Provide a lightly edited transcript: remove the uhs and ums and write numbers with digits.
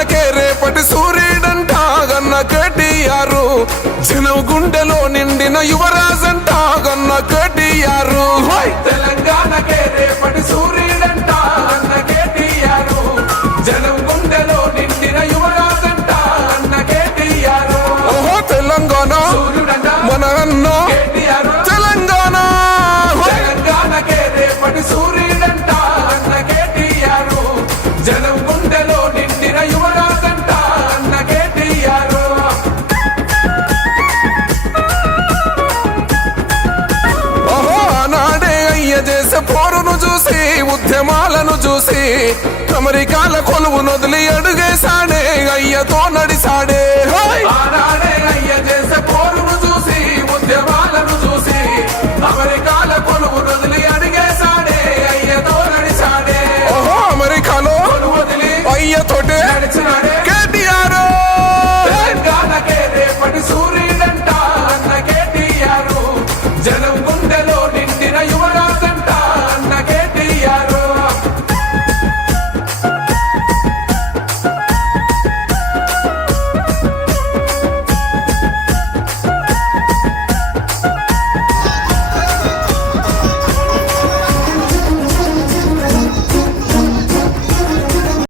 తెలంగాణకే రేపటి సూర్యుడంట గన్న కేటీఆర్, జనం గుండెలో నిండిన యువరాజంట గన్న కేటీఆర్. తెలంగాణకే రేపటి సూర్యుడంట గన్న కేటీఆర్, జనం గుండెలో నిండిన యువరాజంట గన్న కేటీఆర్. ఓహో తెలంగాణ మన అన్న తెలంగాణ, తెలంగాణకే రేపటి సూర్యుడంట గన్న కేటీఆర్, జనం గుండెలో నిండిన యువరాజంట గన్న కేటీఆర్. ఓహో ఆనాడే అయ్య చేసే పోరును చూసి, ఉద్యమాలను చూసి, అమెరికాల కొలువు నొదిలి అడుగేశాడే, అయ్యతో నడిసాడే.